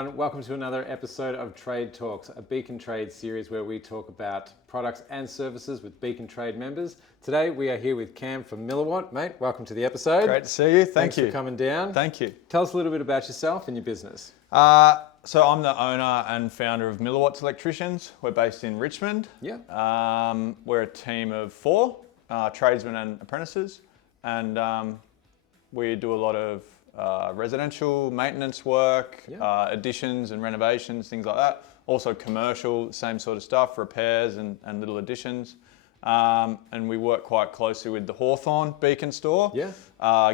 everyone, welcome to another episode of Trade Talks, a Beacon Trade series where we talk about products and services with Beacon Trade members. Today we are here with Cam from Millerwatts. Mate, welcome to the episode. Great to see you, Thanks for coming down. Thank you. Tell us a little bit about yourself and your business. So I'm the owner and founder of Millerwatts Electricians. We're based in Richmond. Yeah. We're a team of 4 tradesmen and apprentices, and we do a lot of residential maintenance work, additions and renovations, things like that. Also commercial, same sort of stuff, repairs and little additions. And we work quite closely with the Hawthorn Beacon store,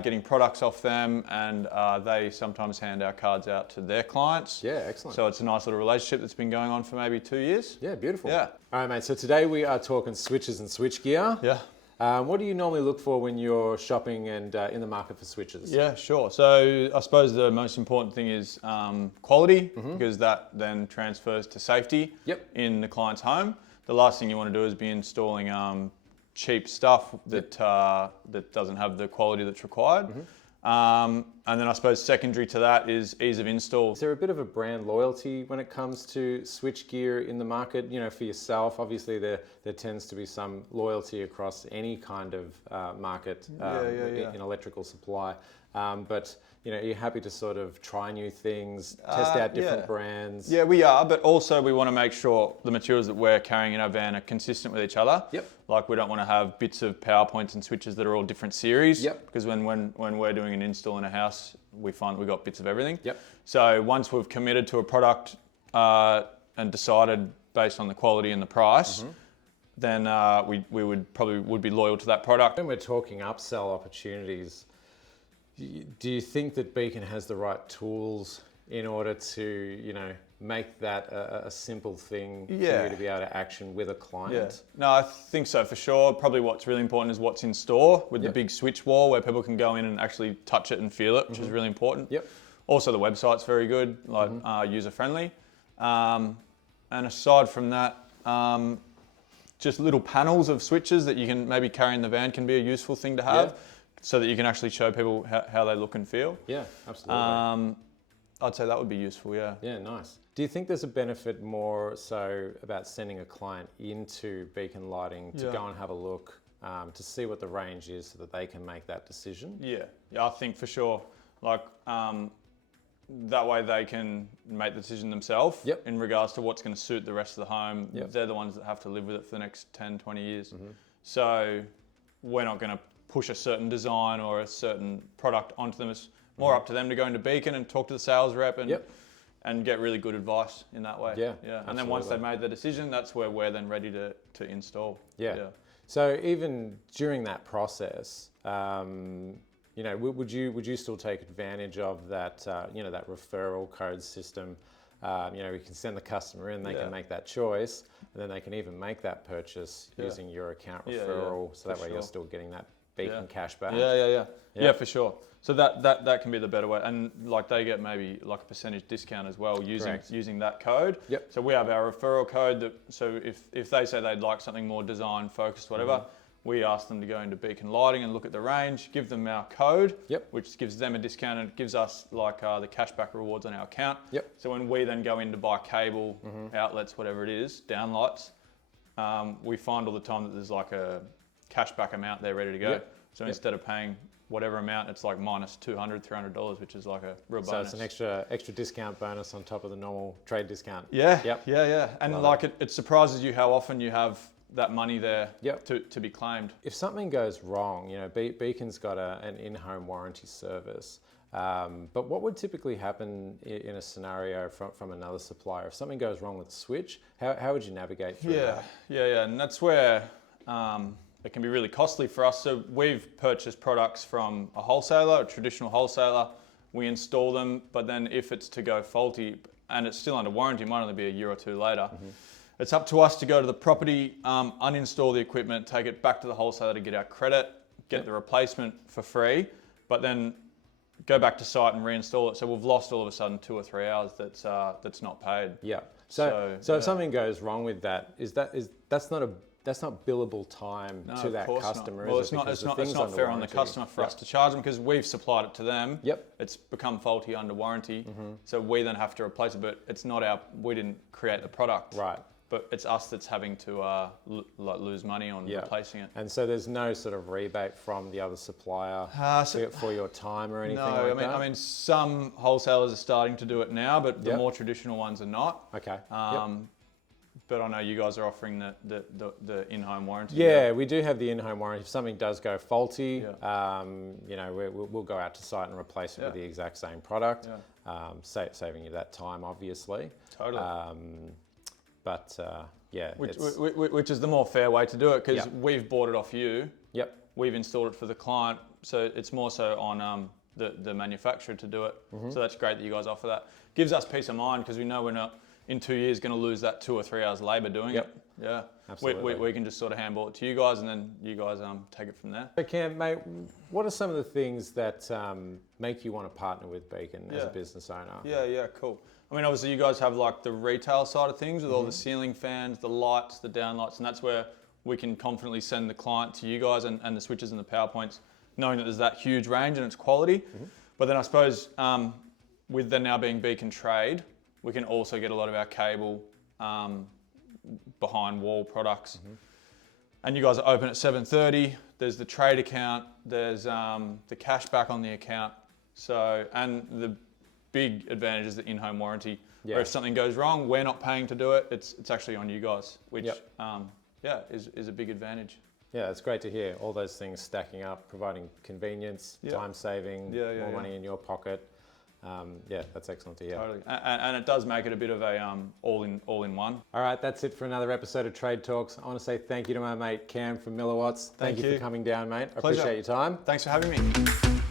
getting products off them, and they sometimes hand our cards out to their clients. Yeah, excellent. So it's a nice little relationship that's been going on for maybe 2 years. Yeah, beautiful. Yeah. All right, mate, so today we are talking switches and switch gear. Yeah. What do you normally look for when you're shopping and in the market for switches? Yeah, sure. So I suppose the most important thing is quality, because that then transfers to safety in the client's home. The last thing you want to do is be installing cheap stuff that that doesn't have the quality that's required. And then I suppose secondary to that is ease of install. Is there a bit of a brand loyalty when it comes to switch gear in the market? You know, for yourself, obviously there tends to be some loyalty across any kind of market in electrical supply. But you know, you're happy to sort of try new things, test out different brands. Yeah, we are, but also we want to make sure the materials that we're carrying in our van are consistent with each other. Yep. Like we don't want to have bits of power points and switches that are all different series. Yep. Because when we're doing an install in a house, we find we've got bits of everything. Yep. So once we've committed to a product and decided based on the quality and the price, then we would be loyal to that product. When we're talking upsell opportunities, do you think that Beacon has the right tools in order to, you know, make that a simple thing for you to be able to action with a client? Yeah. No, I think so for sure. Probably what's really important is what's in store with the big switch wall where people can go in and actually touch it and feel it, which is really important. Yep. Also, the website's very good, like user friendly. And aside from that, just little panels of switches that you can maybe carry in the van can be a useful thing to have. So that you can actually show people how they look and feel. Yeah, absolutely. I'd say that would be useful, yeah. Yeah, nice. Do you think there's a benefit more so about sending a client into Beacon Lighting to go and have a look, to see what the range is so that they can make that decision? Yeah, I think for sure. Like, that way they can make the decision themselves in regards to what's going to suit the rest of the home. They're the ones that have to live with it for the next 10, 20 years. So we're not going to push a certain design or a certain product onto them. It's more up to them to go into Beacon and talk to the sales rep and get really good advice in that way. Yeah. And then once they've made the decision, that's where we're then ready to install. Yeah. So even during that process, you know, would you still take advantage of that, you know, that referral code system? You know, we can send the customer in, they can make that choice, and then they can even make that purchase using your account referral, so that way you're still getting that Beacon cash back. Yeah, for sure. So that can be the better way, and like they get maybe like a percentage discount as well using that code. So we have our referral code that, so if they say they'd like something more design focused, whatever, we ask them to go into Beacon Lighting and look at the range, give them our code, which gives them a discount and gives us like the cashback rewards on our account. So when we then go in to buy cable, outlets, whatever it is, downlights, we find all the time that there's like a cashback amount there ready to go. So instead of paying whatever amount, it's like minus $200, $300, which is like a real bonus. So it's an extra discount bonus on top of the normal trade discount. Yeah. And like it surprises you how often you have that money there to be claimed. If something goes wrong, you know, Beacon's got an in-home warranty service. But what would typically happen in a scenario from another supplier? If something goes wrong with the switch, how would you navigate through that? Yeah. And that's where it can be really costly for us. So we've purchased products from a wholesaler, a traditional wholesaler. We install them, but then if it's to go faulty and it's still under warranty, it might only be a year or two later. It's up to us to go to the property, uninstall the equipment, take it back to the wholesaler to get our credit, get the replacement for free, but then go back to site and reinstall it. So we've lost all of a sudden 2 or 3 hours that's not paid. So if something goes wrong with that, that's not a that's not billable time to that customer. Well, it's not fair on the customer for us to charge them because we've supplied it to them. Yep. It's become faulty under warranty, so we then have to replace it. But it's not we didn't create the product. Right. But it's us that's having to lose money on replacing it. And so there's no sort of rebate from the other supplier for your time or anything like that? I mean, some wholesalers are starting to do it now, but the more traditional ones are not. Okay. But I know you guys are offering the in-home warranty. Yeah, we do have the in-home warranty. If something does go faulty, we'll go out to site and replace it with the exact same product, saving you that time, obviously. Totally. Which is the more fair way to do it because we've bought it off you. Yep. We've installed it for the client, so it's more so on the manufacturer to do it. So that's great that you guys offer that. Gives us peace of mind because we know we're not in 2 years going to lose that 2 or 3 hours labour doing it. Yeah. Absolutely. We can just sort of handball it to you guys and then you guys take it from there. So Cam, mate, what are some of the things that make you want to partner with Beacon as a business owner? Yeah, cool. I mean, obviously you guys have like the retail side of things with all the ceiling fans, the lights, the downlights, and that's where we can confidently send the client to you guys and the switches and the power points, knowing that there's that huge range and it's quality. But then I suppose with there now being Beacon Trade, we can also get a lot of our cable behind wall products. And you guys are open at 7:30. There's the trade account. There's the cash back on the account. So, and the big advantage is the in-home warranty. Where if something goes wrong, we're not paying to do it. It's actually on you guys, which is a big advantage. Yeah, it's great to hear all those things stacking up, providing convenience, time saving, more money in your pocket. That's excellent to hear. Totally, and it does make it a bit of a all-in-one. All right, that's it for another episode of Trade Talks. I want to say thank you to my mate Cam from Millerwatts. Thank you for coming down, mate. I appreciate your time. Thanks for having me.